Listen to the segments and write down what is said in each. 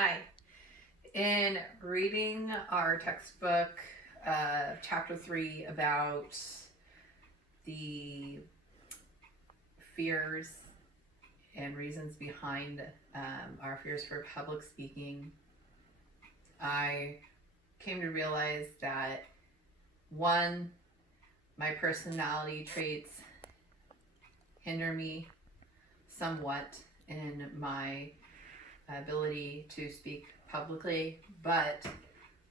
Hi. In reading our textbook, chapter 3 about the fears and reasons behind our fears for public speaking, I came to realize that one, my personality traits hinder me somewhat in my ability to speak publicly, but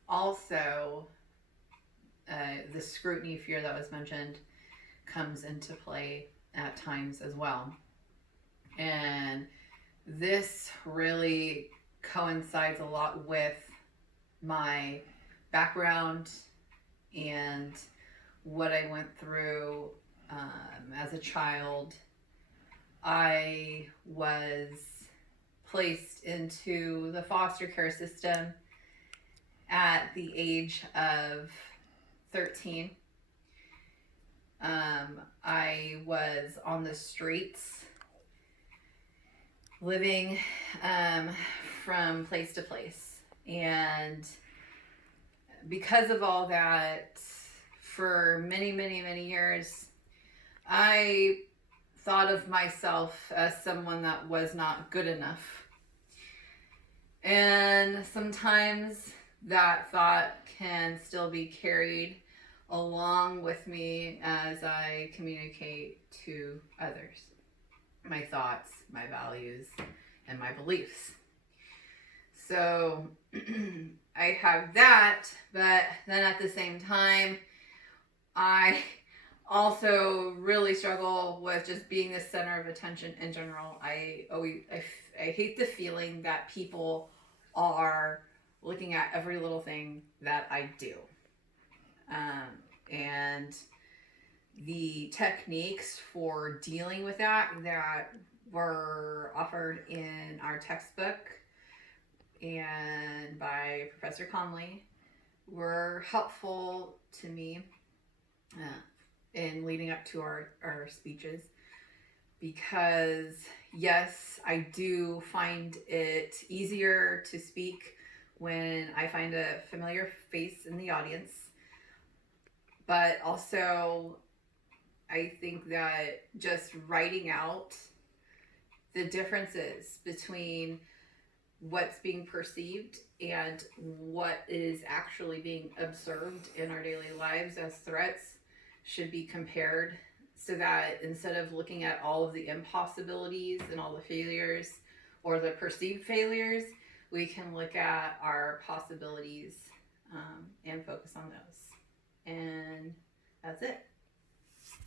also the scrutiny fear that was mentioned comes into play at times as well. And this really coincides a lot with my background and what I went through as a child. I was placed into the foster care system at the age of 13. I was on the streets living from place to place. And because of all that, for many, many, many years, I thought of myself as someone that was not good enough. And sometimes that thought can still be carried along with me as I communicate to others my thoughts, my values, and my beliefs. So I have that, but then at the same time, I also really struggle with just being the center of attention in general. I hate the feeling that people are looking at every little thing that I do. And the techniques for dealing with that were offered in our textbook and by Professor Conley were helpful to me in leading up to our speeches, because yes, I do find it easier to speak when I find a familiar face in the audience, but also I think that just writing out the differences between what's being perceived and what is actually being observed in our daily lives as threats should be compared, so that instead of looking at all of the impossibilities and all the failures or the perceived failures, we can look at our possibilities and focus on those. And that's it.